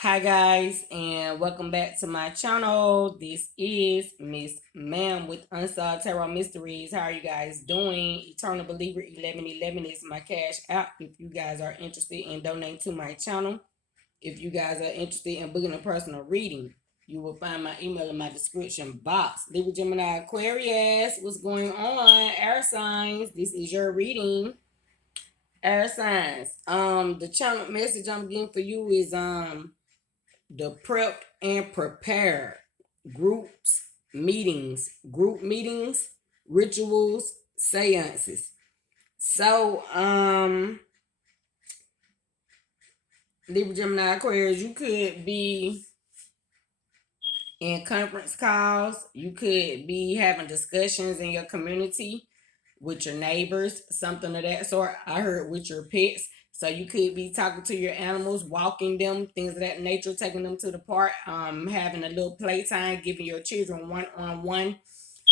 Hi guys, and welcome back to my channel. This is Miss Ma'am with Unsolved Tarot Mysteries. How are you guys doing? Eternal Believer 1111 is my cash app if you guys are interested in donating to my channel. If you guys are interested in booking a personal reading, you will find my email in my description box. Libra, Gemini, Aquarius, what's going on? Air signs, this is your reading. Air signs. The channel message I'm getting for you is the prepped and prepared group meetings, rituals, seances. So, Libra, Gemini, Aquarius, you could be in conference calls. You could be having discussions in your community with your neighbors, something of that sort. I heard with your pets. So you could be talking to your animals, walking them, things of that nature, taking them to the park, having a little playtime, giving your children one-on-one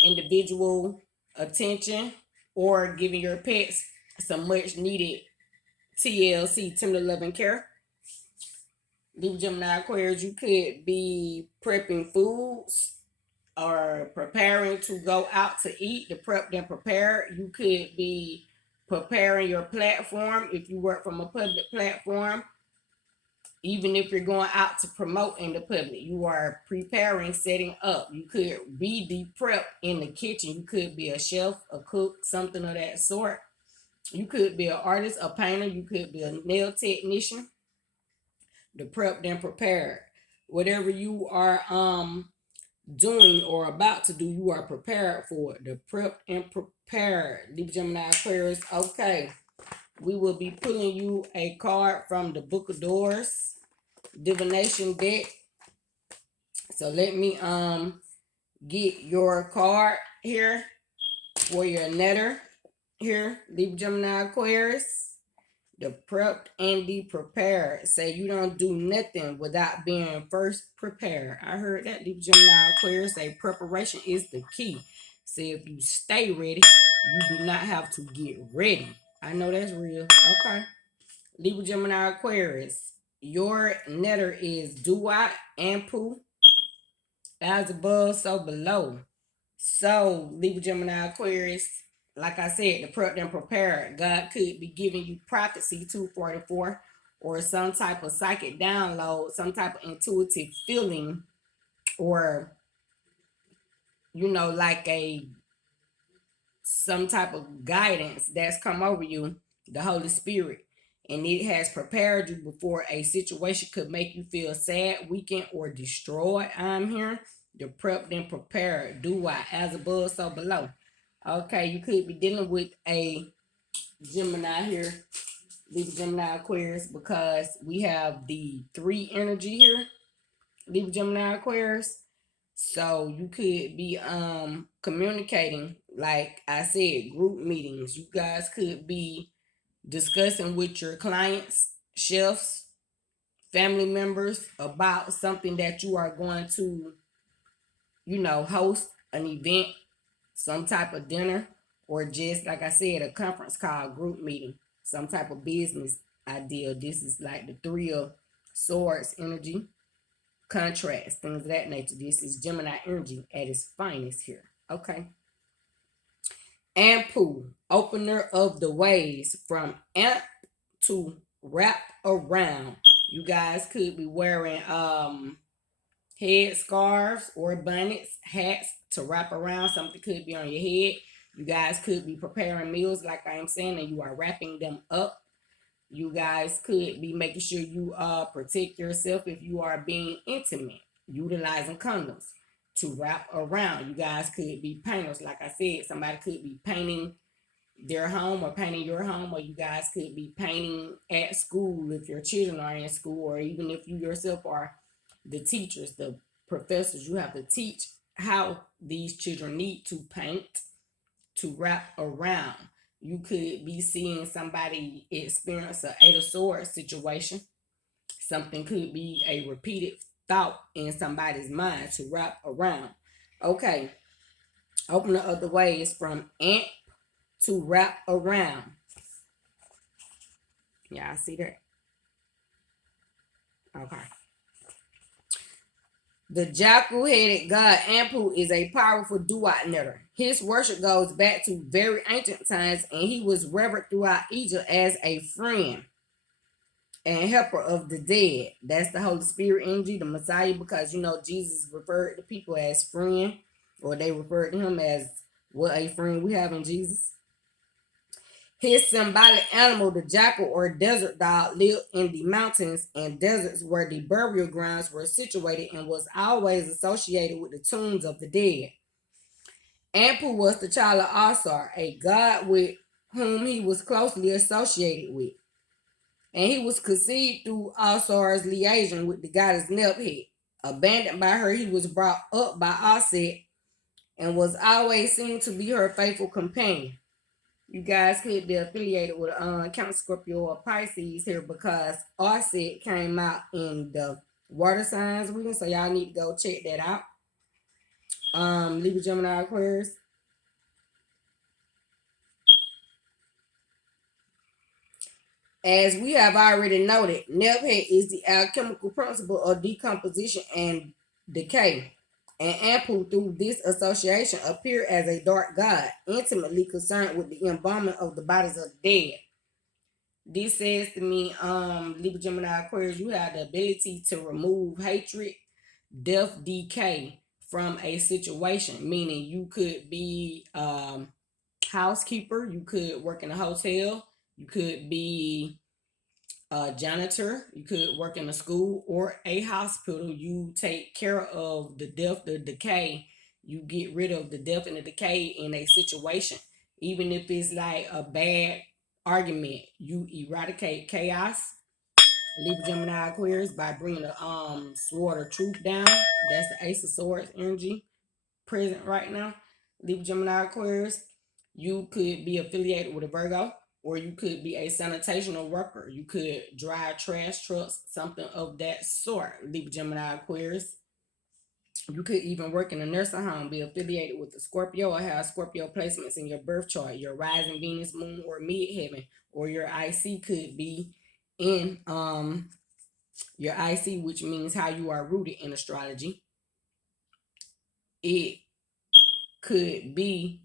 individual attention, or giving your pets some much needed TLC, tender loving care. Libra, Gemini, Aquarius, you could be prepping foods or preparing to go out to eat. The prep then prepare. You could be preparing your platform if you work from a public platform. Even if you're going out to promote in the public, you are preparing, setting up. You could be the prep in the kitchen. You could be a chef, a cook, something of that sort. You could be an artist, a painter. You could be a nail technician. The prep then prepared. Whatever you are doing or about to do, you are prepared for it. The prep and prepared. Libra, Gemini, Aquarius. Okay, we will be pulling you a card from the Book of Doors divination deck. So let me get your card here for your netter here, Libra, Gemini, Aquarius. The prepped and the prepared. Say you don't do nothing without being first prepared. I heard that, Libra, Gemini, Aquarius. Say preparation is the key. Say if you stay ready, you do not have to get ready. I know that's real. Okay. Libra, Gemini, Aquarius. Your netter is do I and poo. As above, so below. So, Libra, Gemini, Aquarius, like I said, the prep and prepared. God could be giving you prophecy 244 or some type of psychic download, some type of intuitive feeling, or like a some type of guidance that's come over you, the Holy Spirit. And it has prepared you before a situation could make you feel sad, weakened, or destroyed. I'm here. The prep and prepared. Do I as above, so below. Okay, you could be dealing with a Gemini here, Libra, Gemini, Aquarius, because we have the 3 energy here, Libra, Gemini, Aquarius. So you could be communicating, like I said, group meetings. You guys could be discussing with your clients, chefs, family members about something that you are going to, host an event, some type of dinner, or just like I said, a conference call, group meeting, some type of business idea. This is like the 3 of swords energy, contracts, things of that nature. This is Gemini energy at its finest here. Okay. Ample, opener of the ways, from amp to wrap around. You guys could be wearing head scarves or bonnets, hats to wrap around. Something could be on your head. You guys could be preparing meals, like I am saying, and you are wrapping them up. You guys could be making sure you protect yourself if you are being intimate, utilizing condoms to wrap around. You guys could be painters, like I said. Somebody could be painting their home or painting your home, or you guys could be painting at school if your children are in school, or even if you yourself are the teachers, the professors. You have to teach how these children need to paint to wrap around. You could be seeing somebody experience an 8 of Swords situation. Something could be a repeated thought in somebody's mind to wrap around. Okay, open the other ways, from ant to wrap around. Yeah, I see that. Okay. The jackal-headed god Anpu is a powerful duat-knitter. His worship goes back to very ancient times, and he was revered throughout Egypt as a friend and helper of the dead. That's the Holy Spirit energy, the Messiah, because you know Jesus referred to people as friend, or they referred to him as what a friend we have in Jesus. His symbolic animal, the jackal or desert dog, lived in the mountains and deserts where the burial grounds were situated and was always associated with the tombs of the dead. Anpu was the child of Asar, a god with whom he was closely associated with. And he was conceived through Asar's liaison with the goddess Nebhet. Abandoned by her, he was brought up by Aset and was always seen to be her faithful companion. You guys could be affiliated with Count Scorpio or Pisces here because Offset came out in the water signs reading, so y'all need to go check that out. Libra, Gemini, Aquarius. As we have already noted, Nebhet is the alchemical principle of decomposition and decay. And Anpu, through this association, appeared as a dark god, intimately concerned with the embalming of the bodies of the dead. This says to me, Libra, Gemini, Aquarius, you have the ability to remove hatred, death, decay from a situation. Meaning you could be housekeeper, you could work in a hotel, you could be a janitor, you could work in a school or a hospital. You take care of the death, the decay. You get rid of the death and the decay in a situation, even if it's like a bad argument. You eradicate chaos. Libra, Gemini, Aquarius by bringing the sword of truth down. That's the Ace of Swords energy present right now. Libra, Gemini, Aquarius. You could be affiliated with a Virgo, or you could be a sanitational worker. You could drive trash trucks, something of that sort. Libra, Gemini, Aquarius. You could even work in a nursing home, be affiliated with the Scorpio, or have Scorpio placements in your birth chart, your rising Venus, moon, or midheaven, or your IC could be in your IC, which means how you are rooted in astrology. It could be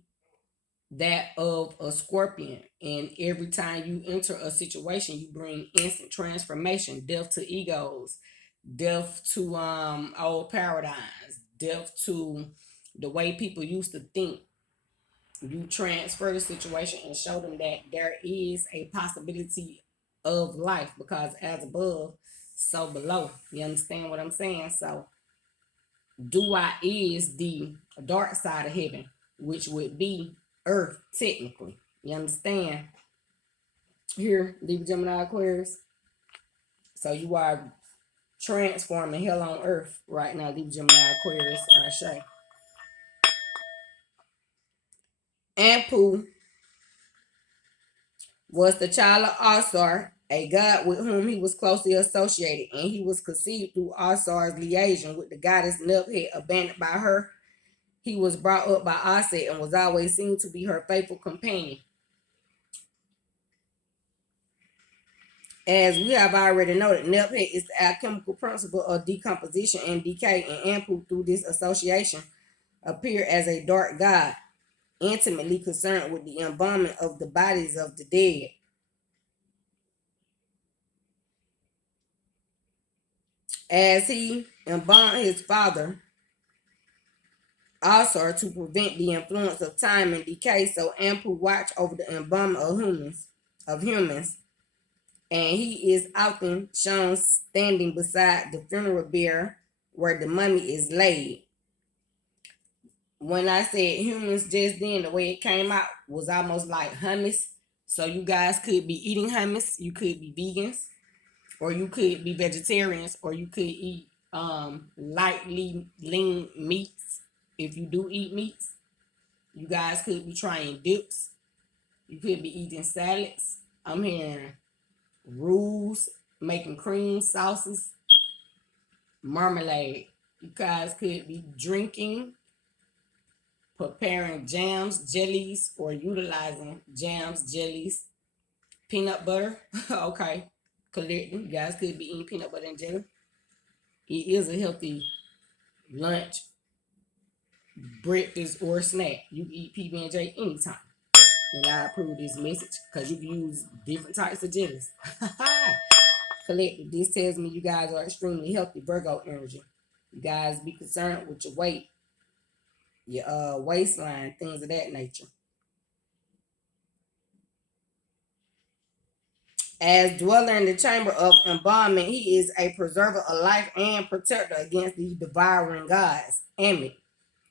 that of a scorpion, and every time you enter a situation, you bring instant transformation, death to egos, death to old paradigms, death to the way people used to think. You transfer the situation and show them that there is a possibility of life, because as above, so below. You understand what I'm saying? So Dua is the dark side of heaven, which would be earth technically. You understand? Here, Libra, Gemini, Aquarius. So you are transforming hell on earth right now, Libra, Gemini, Aquarius, Ashe. Anpu was the child of Asar, a god with whom he was closely associated, and he was conceived through Asar's liaison with the goddess Nebhet. Abandoned by her, he was brought up by Aset and was always seen to be her faithful companion. As we have already noted, Nebhet is the alchemical principle of decomposition and decay, and Anpu, through this association, appeared as a dark god, intimately concerned with the embalming of the bodies of the dead. As he embalmed his father, also to prevent the influence of time and decay, so Anpu watched over the embalming of humans, and he is often shown standing beside the funeral bier where the mummy is laid. When I said humans just then, the way it came out was almost like hummus. So you guys could be eating hummus, you could be vegans, or you could be vegetarians, or you could eat lightly lean meats. If you do eat meats, you guys could be trying dips. You could be eating salads. I'm hearing rules, making cream sauces, marmalade. You guys could be drinking, preparing jams, jellies, or utilizing jams, jellies, peanut butter. Okay, collecting. You guys could be eating peanut butter and jelly. It is a healthy lunch, breakfast, or snack. You can eat PB&J anytime. And I approve this message because you can use different types of jellies. Collective. This tells me you guys are extremely healthy, Virgo energy. You guys be concerned with your weight, your waistline, things of that nature. As dweller in the chamber of embalmment, he is a preserver of life and protector against the devouring gods. Amen.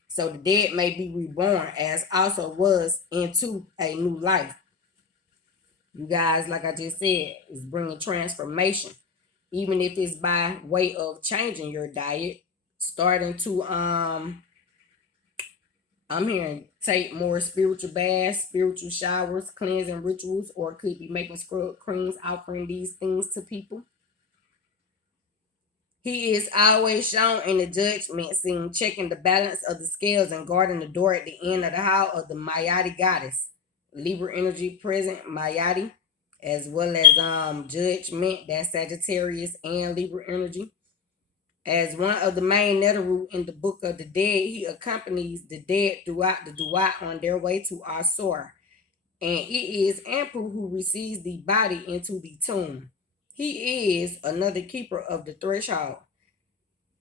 So the dead may be reborn as also was into a new life. You guys, like I just said, is bringing transformation. Even if it's by way of changing your diet, starting to I'm hearing take more spiritual baths, spiritual showers, cleansing rituals, or could be making scrub creams, offering these things to people. He is always shown in the judgment scene, checking the balance of the scales and guarding the door at the end of the hall of the Mayati goddess. Libra energy present, Mayati, as well as judgment, that's Sagittarius and Libra energy. As one of the main Neteru in the Book of the Dead, he accompanies the dead throughout the Duat on their way to Asor. And it is Ampu who receives the body into the tomb. He is another keeper of the threshold.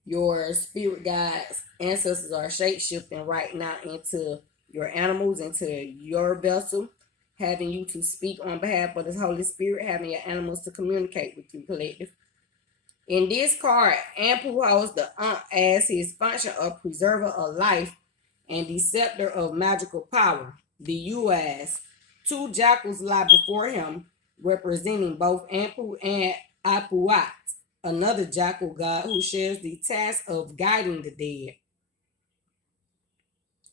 Your spirit guides, ancestors are shape shifting right now into your animals, into your vessel, having you to speak on behalf of the Holy Spirit, having your animals to communicate with you, collective. In this card, Ampu holds the as his function of preserver of life and the scepter of magical power. The U.S. Two jackals lie before him, representing both Ampu and Apuat, another jackal god who shares the task of guiding the dead.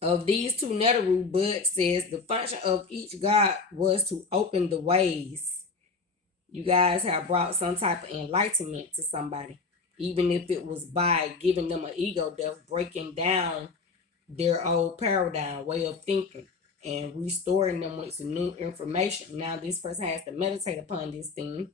Of these two, Neteru Bud says the function of each god was to open the ways. You guys have brought some type of enlightenment to somebody, even if it was by giving them an ego death, breaking down their old paradigm, way of thinking, and restoring them with some new information. Now, this person has to meditate upon this thing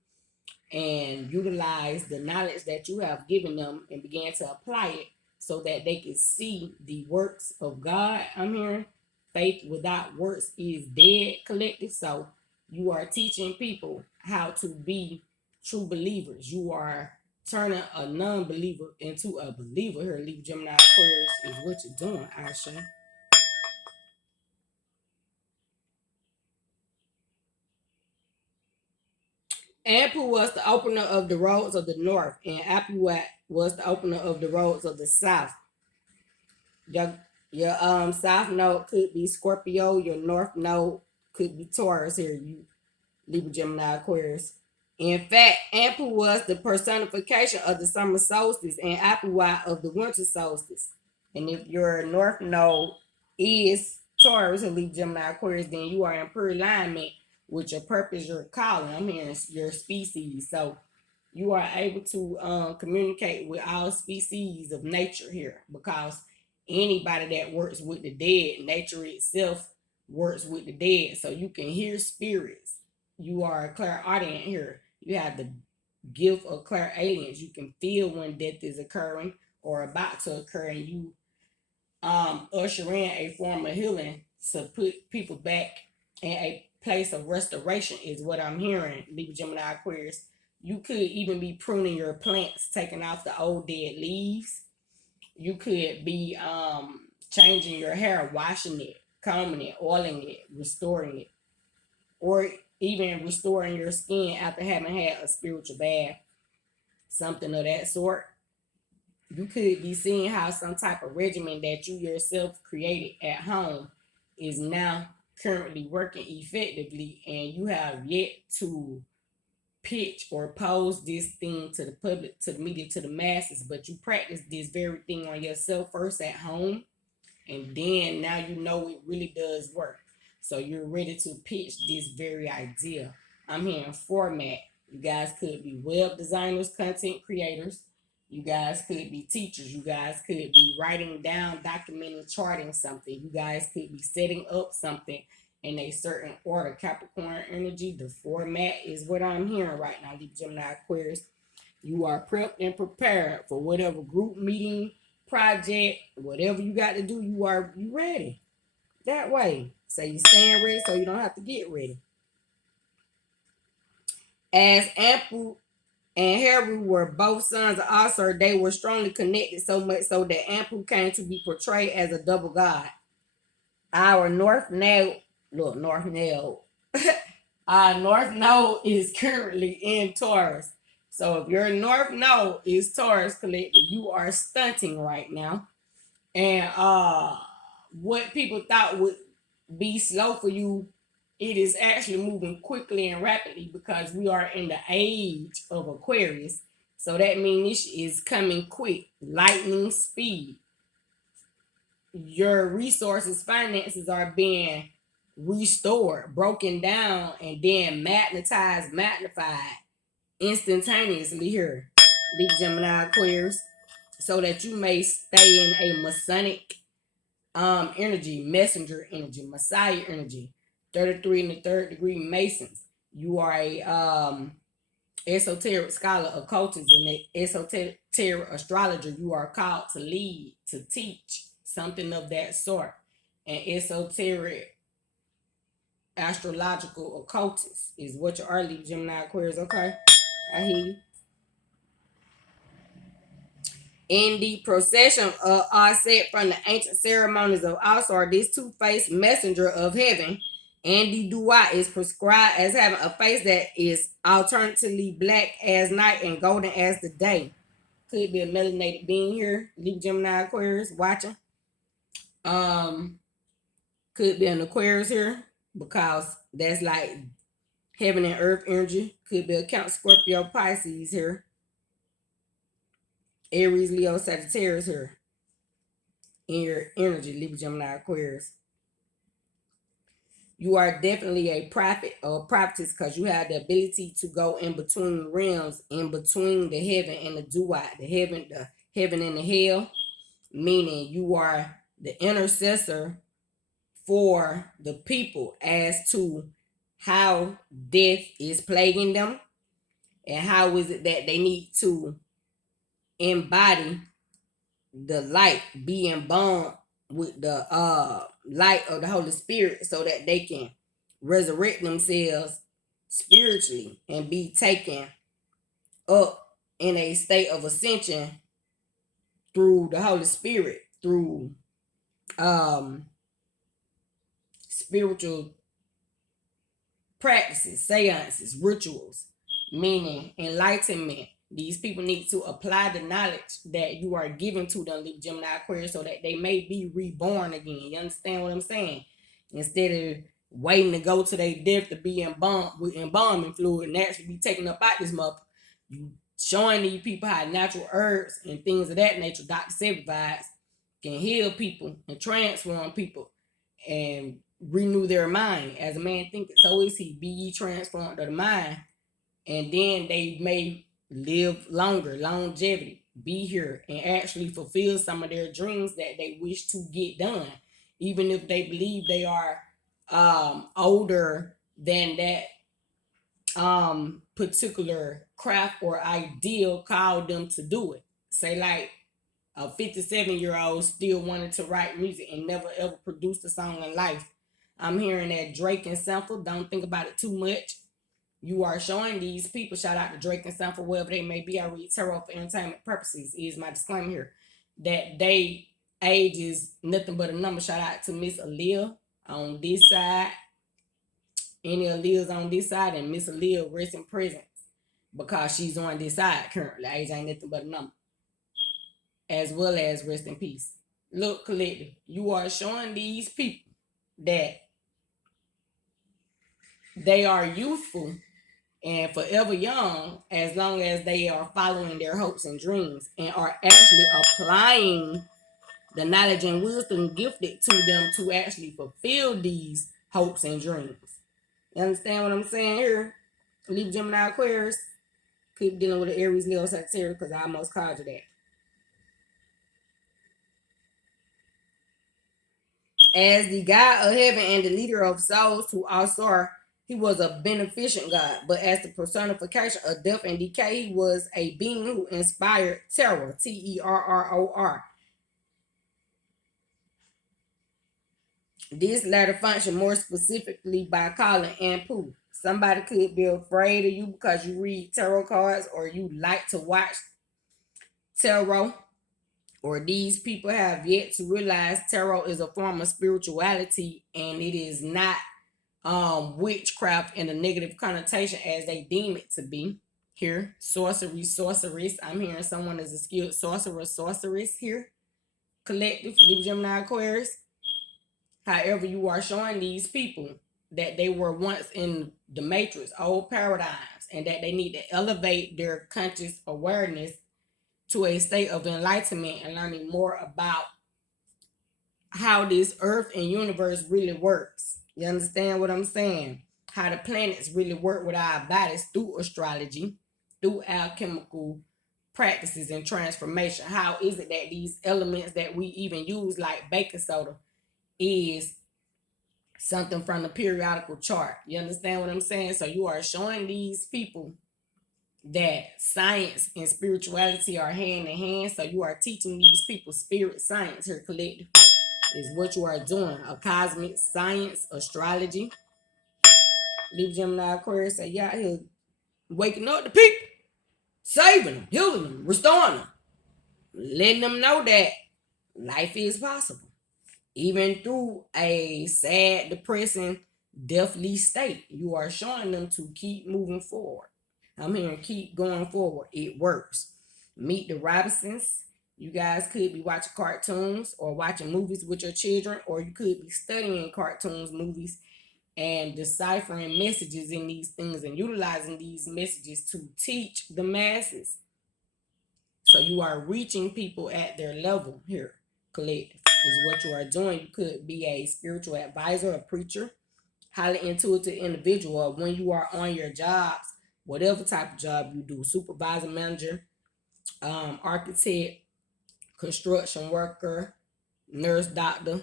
and utilize the knowledge that you have given them and begin to apply it so that they can see the works of God. I'm hearing faith without works is dead, collective. So you are teaching people how to be true believers. You are turning a non-believer into a believer. Here, Libra, Gemini, Aquarius is what you're doing, Ashe. Ampu was the opener of the roads of the north, and Apuat was the opener of the roads of the south. Your south node could be Scorpio. Your north node could be Taurus. Here, you Libra, Gemini, Aquarius. In fact, Ampu was the personification of the summer solstice and Apuat of the winter solstice. And if your north node is Taurus and Libra, Gemini, Aquarius, then you are in pure alignment with your purpose, your calling. I'm hearing your species. So you are able to communicate with all species of nature here, because anybody that works with the dead, nature itself works with the dead. So you can hear spirits. You are a clairaudient here. You have the gift of clairalience. You can feel when death is occurring or about to occur, and you usher in a form of healing to put people back in a place of restoration is what I'm hearing, Libra, Gemini, Aquarius. You could even be pruning your plants, taking off the old dead leaves. You could be changing your hair, washing it, combing it, oiling it, restoring it, or even restoring your skin after having had a spiritual bath, something of that sort. You could be seeing how some type of regimen that you yourself created at home is now currently working effectively, and you have yet to pitch or pose this thing to the public, to the media, to the masses, but you practice this very thing on yourself first at home, and then now you know it really does work. So you're ready to pitch this very idea. I'm hearing format. You guys could be web designers, content creators. You guys could be teachers. You guys could be writing down, documenting, charting something. You guys could be setting up something in a certain order. Capricorn energy, the format is what I'm hearing right now. Libra, Gemini, Aquarius. You are prepped and prepared for whatever group meeting, project, whatever you got to do, you ready. That way. So you staying ready so you don't have to get ready. As Ample and Heru were both sons of Asher, they were strongly connected, so much so that Ample came to be portrayed as a double god. Our North Node, look, North Node. Our North Node is currently in Taurus. So if your North Node is Taurus collected, you are stunting right now. And what people thought would be slow for you, it is actually moving quickly and rapidly because we are in the age of Aquarius. So that means this is coming quick, lightning speed. Your resources, finances are being restored, broken down, and then magnetized, magnified instantaneously here, Libra, Gemini, Aquarius, so that you may stay in a Masonic energy, messenger energy, Messiah energy, 33 in the third degree Masons. You are a esoteric scholar, occultist, and esoteric astrologer. You are called to lead, to teach, something of that sort. And esoteric astrological occultist is what you are, Libra, Gemini, Aquarius. Okay, I hear you. In the procession are said from the ancient ceremonies of Asar, this two-faced messenger of heaven, Andy Dua, is prescribed as having a face that is alternatively black as night and golden as the day. Could be a melanated being here, Libra, Gemini, Aquarius watching. Could be an Aquarius here because that's like heaven and earth energy. Could be a Count Scorpio Pisces here. Aries, Leo, Sagittarius here. In your energy, Libra, Gemini, Aquarius. You are definitely a prophet or prophetess because you have the ability to go in between realms, in between the heaven and the duat, the heaven and the hell, meaning you are the intercessor for the people as to how death is plaguing them and how is it that they need to embody the light, being born with the light of the Holy Spirit so that they can resurrect themselves spiritually and be taken up in a state of ascension through the Holy Spirit, through spiritual practices, seances, rituals, meaning enlightenment. These people need to apply the knowledge that you are giving to them, Libra, Gemini, Aquarius, so that they may be reborn again. You understand what I'm saying? Instead of waiting to go to their death to be embalmed with embalming fluid and actually be taken up out this mother, you showing these people how natural herbs and things of that nature, Dr. Sebi vibes, can heal people and transform people and renew their mind. As a man thinketh, so is he. Be ye transformed of the mind, and then they may live longer, longevity, be here and actually fulfill some of their dreams that they wish to get done, even if they believe they are older than that particular craft or ideal called them to do it. Say like a 57-year-old still wanted to write music and never ever produced a song in life. I'm hearing that Drake and Sample, don't think about it too much. You are showing these people, shout out to Drake and Sample, wherever they may be. I read tarot for entertainment purposes, is my disclaimer here. That they age is nothing but a number. Shout out to Miss Aaliyah on this side. Any Aaliyahs on this side, and Miss Aaliyah rest in presence because she's on this side currently. Age ain't nothing but a number. As well as rest in peace. Look, collective, you are showing these people that they are youthful and forever young as long as they are following their hopes and dreams and are actually applying the knowledge and wisdom gifted to them to actually fulfill these hopes and dreams. You understand what I'm saying here? Libra, Gemini, Aquarius. Keep dealing with the Aries, Leo, Sagittarius because I almost called you that. As the God of heaven and the leader of souls to Asar, he was a beneficent God, but as the personification of death and decay, he was a being who inspired terror, Terror, This latter function more specifically by calling Anpu. Somebody could be afraid of you because you read tarot cards or you like to watch tarot, or these people have yet to realize tarot is a form of spirituality and it is not witchcraft in a negative connotation as they deem it to be. Here, sorcery, sorceress. I'm hearing someone is a skilled sorcerer, sorceress here. Collective, Libra, Gemini, Aquarius. However, you are showing these people that they were once in the matrix, old paradigms, and that they need to elevate their conscious awareness to a state of enlightenment and learning more about how this earth and universe really works. You understand what I'm saying? How the planets really work with our bodies through astrology, through alchemical practices and transformation. How is it that these elements that we even use, like baking soda, is something from the periodical chart? You understand what I'm saying? So you are showing these people that science and spirituality are hand in hand. So you are teaching these people spirit science here, collective, is what you are doing. A cosmic science, astrology. Libra, Gemini, Aquarius say, y'all here waking up the people, saving them, healing them, restoring them, letting them know that life is possible. Even through a sad, depressing, deathly state, you are showing them to keep moving forward. I'm here and keep going forward. It works. Meet the Robinsons. You guys could be watching cartoons or watching movies with your children, or you could be studying cartoons, movies, and deciphering messages in these things and utilizing these messages to teach the masses. So you are reaching people at their level here, collective, is what you are doing. You could be a spiritual advisor, a preacher, highly intuitive individual. When you are on your jobs, whatever type of job you do, supervisor, manager, architect, construction worker, nurse, doctor,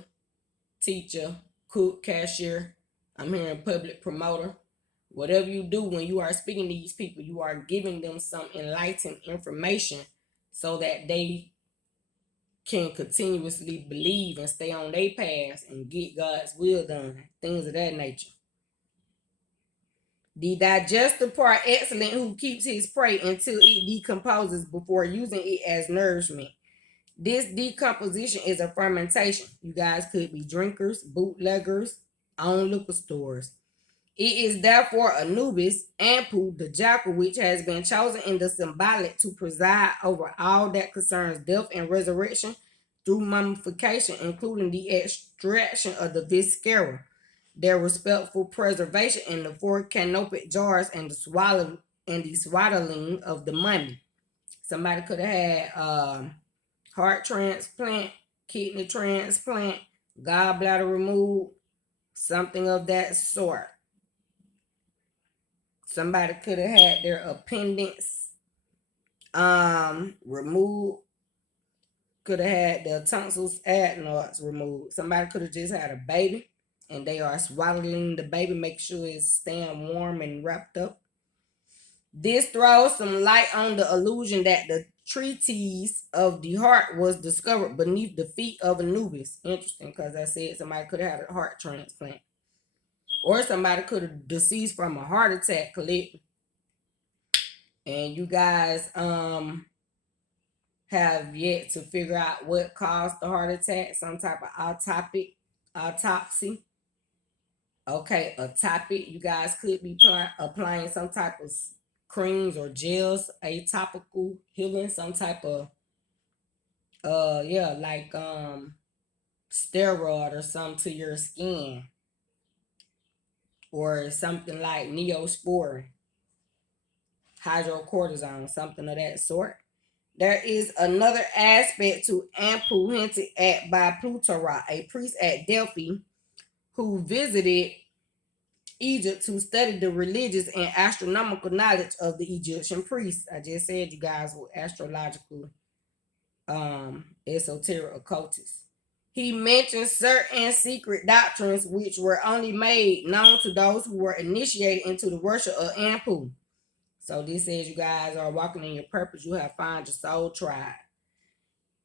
teacher, cook, cashier, I'm hearing public promoter. Whatever you do, when you are speaking to these people, you are giving them some enlightened information so that they can continuously believe and stay on their path and get God's will done. Things of that nature. The digestive part excellent, who keeps his prey until it decomposes before using it as nourishment. This decomposition is a fermentation. You guys could be drinkers, bootleggers, own liquor stores. It is therefore Anubis, Anpu, the jackal, which has been chosen in the symbolic to preside over all that concerns death and resurrection through mummification, including the extraction of the viscera, their respectful preservation in the four canopic jars, and the swaddling of the mummy. Somebody could have had heart transplant, kidney transplant, gallbladder removed, something of that sort. Somebody could have had their appendix removed, could have had their tonsils, adenoids removed. Somebody could have just had a baby and they are swaddling the baby, make sure it's staying warm and wrapped up. This throws some light on the illusion that the treatise of the heart was discovered beneath the feet of Anubis. Interesting, because I said somebody could have had a heart transplant. Or somebody could have deceased from a heart attack, collective. And you guys have yet to figure out what caused the heart attack. Some type of autopsy. Okay, a topic. You guys could be applying some type of creams or gels, a topical healing, some type of like steroid or something to your skin, or something like Neosporin, hydrocortisone, something of that sort. There is another aspect to Ampu hinted at by Plutarch, a priest at Delphi who visited Egypt to study the religious and astronomical knowledge of the Egyptian priests. I just said you guys were astrological, esoteric occultists. He mentioned certain secret doctrines which were only made known to those who were initiated into the worship of Ampu. So this says you guys are walking in your purpose. You have found your soul tribe.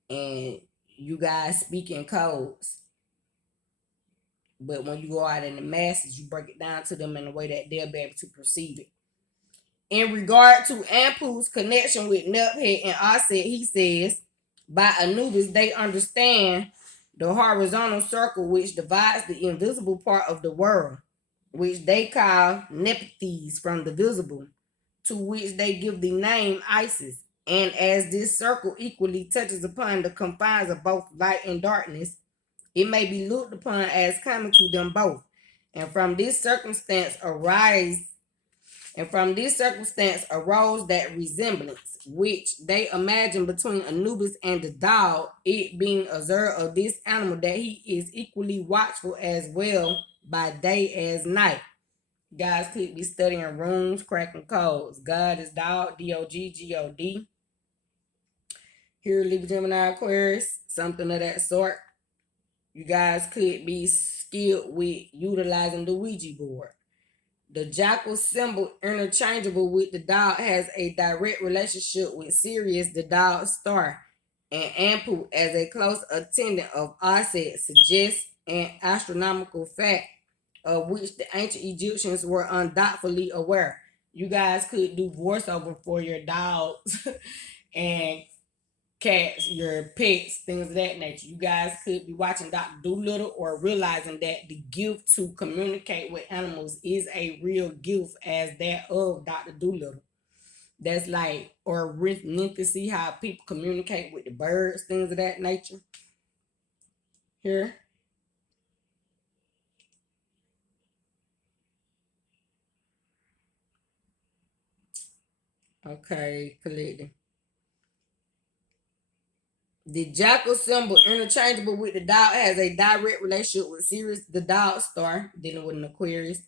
And you guys speak in codes. But when you go out in the masses, you break it down to them in a way that they'll be able to perceive it. In regard to Ampu's connection with Nubhead and Ashe, he says, by Anubis, they understand the horizontal circle which divides the invisible part of the world, which they call Nepenthes from the visible, to which they give the name Isis. And as this circle equally touches upon the confines of both light and darkness, it may be looked upon as common to them both. And from this circumstance arose that resemblance which they imagined between Anubis and the dog, it being observed of this animal that he is equally watchful as well by day as night. Guys could be studying runes, cracking codes. God is dog, D-O-G, G-O-D. Here, Libra, Gemini, Aquarius, something of that sort. You guys could be skilled with utilizing the Ouija board. The jackal symbol, interchangeable with the dog, has a direct relationship with Sirius, the dog star, and Ampu as a close attendant of Osset suggests an astronomical fact of which the ancient Egyptians were undoubtedly aware. You guys could do voiceover for your dogs and cats, your pets, things of that nature. You guys could be watching Dr. Doolittle or realizing that the gift to communicate with animals is a real gift as that of Dr. Doolittle. That's like, or need to see how people communicate with the birds, things of that nature. Here. Okay, collecting. The jackal symbol, interchangeable with the dog, has a direct relationship with Sirius, the dog star, dealing with an Aquarius,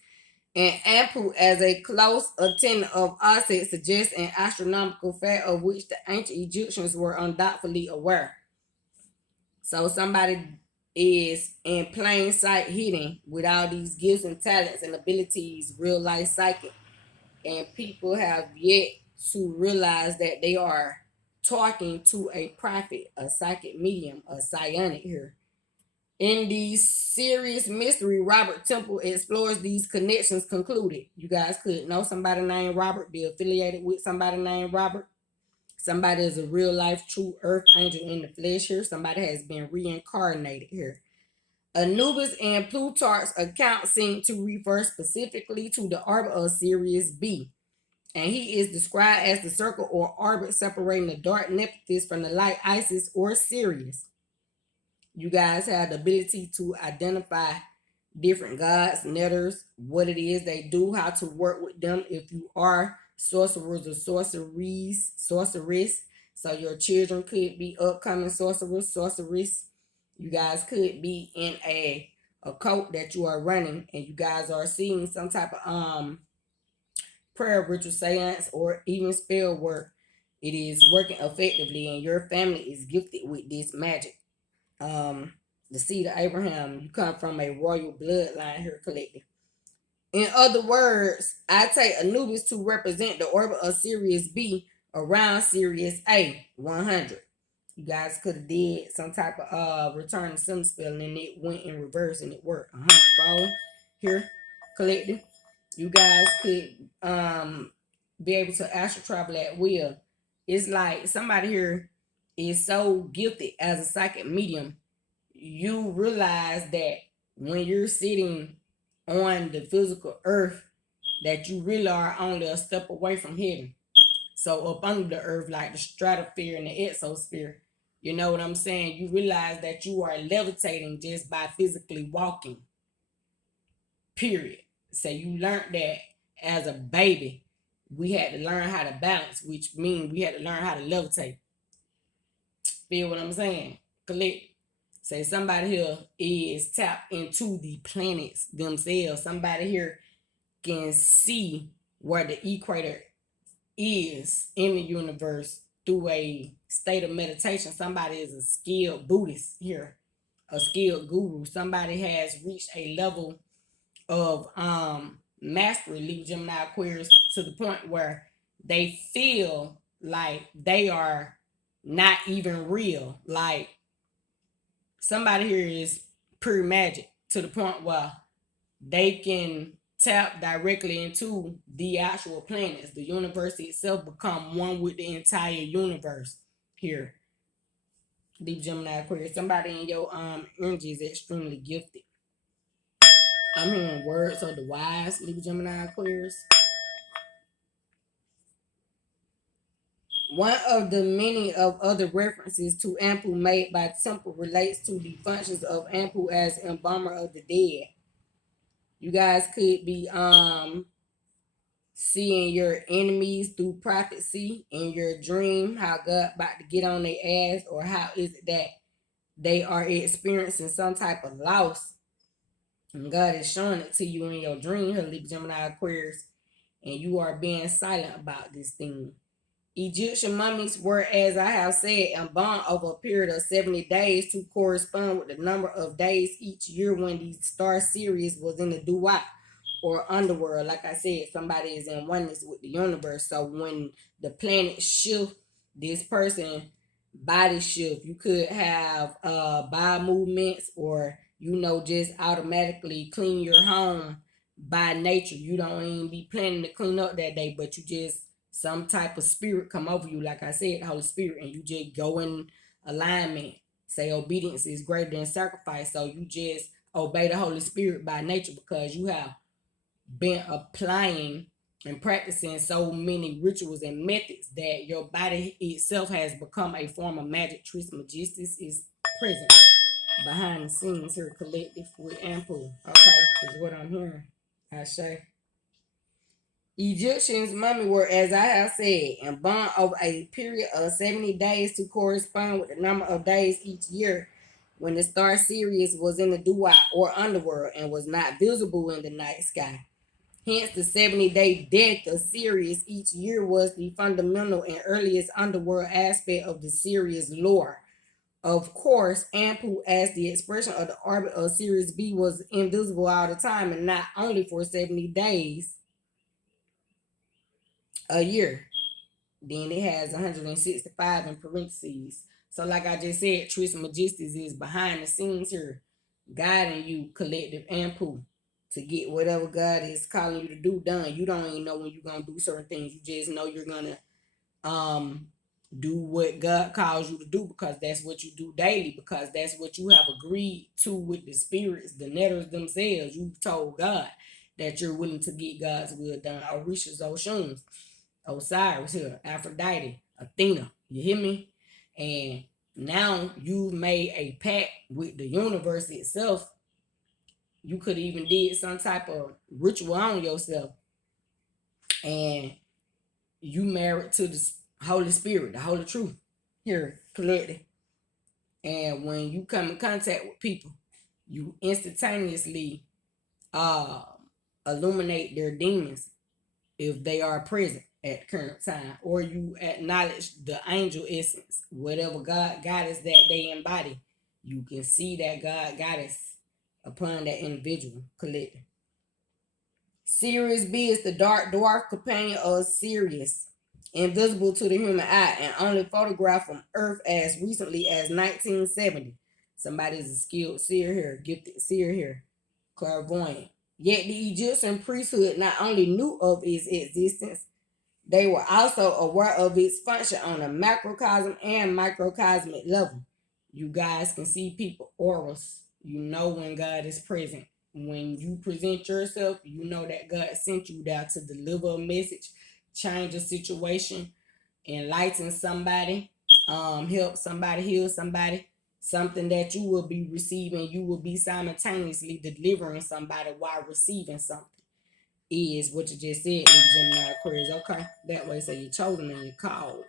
and Ampu as a close attendant of Osset suggests an astronomical fact of which the ancient Egyptians were undoubtedly aware. So somebody is in plain sight hidden with all these gifts and talents and abilities, real life psychic, and people have yet to realize that they are talking to a prophet, a psychic medium, a psionic here. In the serious mystery, Robert Temple explores these connections. Concluded, you guys could know somebody named Robert, be affiliated with somebody named Robert. Somebody is a real life true earth angel in the flesh here. Somebody has been reincarnated here. Anubis and Plutarch's account seem to refer specifically to the orbit of Sirius B, and he is described as the circle or orbit separating the dark Nephthys from the light Isis or Sirius. You guys have the ability to identify different gods, netters, what it is they do, how to work with them if you are sorcerers or sorceress. So your children could be upcoming sorcerers, sorceress. You guys could be in a cult that you are running and you guys are seeing some type of prayer ritual seance or even spell work. It is working effectively and your family is gifted with this magic. The seed of Abraham, you come from a royal bloodline here collective. In other words, I take Anubis to represent the orbit of Sirius B around Sirius A 100. You guys could have did some type of return to sun spell and it went in reverse and it worked 100-fold here collective. You guys could be able to astral travel at will. It's like somebody here is so gifted as a psychic medium. You realize that when you're sitting on the physical earth, that you really are only a step away from heaven. So up under the earth, like the stratosphere and the exosphere, you know what I'm saying? You realize that you are levitating just by physically walking. Period. So you learned that as a baby, we had to learn how to balance, which means we had to learn how to levitate. Feel what I'm saying? Collect. Say somebody here is tapped into the planets themselves. Somebody here can see where the equator is in the universe through a state of meditation. Somebody is a skilled Buddhist here, a skilled guru. Somebody has reached a level of mastery, Libra, Gemini, Aquarius, to the point where they feel like they are not even real. Like somebody here is pure magic. to the point where they can tap directly into the actual planets. The universe itself become one with the entire universe here. Deep Gemini Aquarius. Somebody in your energy is extremely gifted. I'm hearing words of the wise, Deep Gemini Aquarius. One of the many of other references to Ampu made by Temple relates to the functions of Ampu as embalmer of the dead. You guys could be seeing your enemies through prophecy in your dream, how God about to get on their ass, or how is it that they are experiencing some type of loss. And God is showing it to you in your dream, Libra, Gemini, Aquarius, and you are being silent about this thing. Egyptian mummies were, as I have said, embalmed over a period of 70 days to correspond with the number of days each year when the star series was in the Duat or underworld. Like I said, somebody is in oneness with the universe. So when the planet shift, this person body shift, you could have bowel movements, or just automatically clean your home by nature. You don't even be planning to clean up that day, but you just some type of spirit come over you, like I said, Holy Spirit, and you just go in alignment. Say obedience is greater than sacrifice. So you just obey the Holy Spirit by nature because you have been applying and practicing so many rituals and methods that your body itself has become a form of magic. Trismegistus is present behind the scenes here, collective with Ample. Okay, is what I'm hearing. Ashe. Egyptians' mummy were, as I have said, embalmed over a period of 70 days to correspond with the number of days each year when the star Sirius was in the Duat or underworld and was not visible in the night sky. Hence, the 70-day death of Sirius each year was the fundamental and earliest underworld aspect of the Sirius lore. Of course, Ampu, as the expression of the orbit of Sirius B, was invisible all the time and not only for 70 days a year. Then it has 165 in parentheses. So, like I just said, Trismegistus is behind the scenes here, guiding you, collective Ampu, to get whatever God is calling you to do done. You don't even know when you're gonna do certain things. You just know you're gonna do what God calls you to do, because that's what you do daily, because that's what you have agreed to with the spirits, the netters themselves. You've told God that you're willing to get God's will done. Orishas, Oshuns, Osiris here, Aphrodite, Athena. You hear me? And now you've made a pact with the universe itself. You could even did some type of ritual on yourself, and you married to the Holy Spirit, the Holy Truth here, collected. And when you come in contact with people, you instantaneously uh illuminate their demons if they are present at the current time, or you acknowledge the angel essence, whatever God goddess that they embody. You can see that God goddess upon that individual collective. Sirius B is the dark dwarf companion of Sirius, invisible to the human eye and only photographed from Earth as recently as 1970. Somebody's a skilled seer here, gifted seer here, clairvoyant. Yet the Egyptian priesthood not only knew of its existence, they were also aware of its function on a macrocosm and microcosmic level. You guys can see people auras. You know when God is present. When you present yourself, you know that God sent you there to deliver a message, change a situation, enlighten somebody, help somebody, heal somebody. Something that you will be receiving, you will be simultaneously delivering somebody while receiving something. Is what you just said, Gemini Aquarius. Okay, that way, so you're chosen and you're called.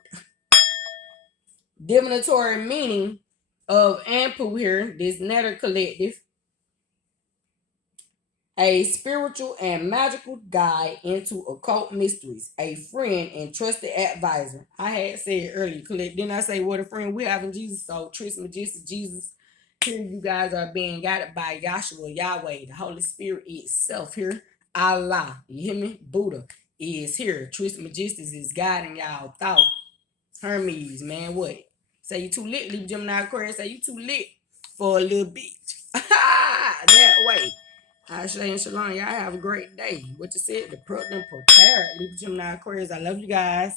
Divinatory meaning of Ampu here, this Netter collective, a spiritual and magical guide into occult mysteries, a friend and trusted advisor. I had said earlier, didn't I say what a friend we have in Jesus? So Trismegistus, Jesus, here you guys are being guided by Yahshua, Yahweh, the Holy Spirit itself here. Allah, you hear me? Buddha is here. Trismegistus is guiding y'all thought. Hermes, man, what? Say you too lit, Libra, Gemini, Aquarius. Say you too lit for a little bitch. That way. Ashe and Shalom. Y'all have a great day. What you said, the product prepared. Libra Gemini Aquarius. I love you guys.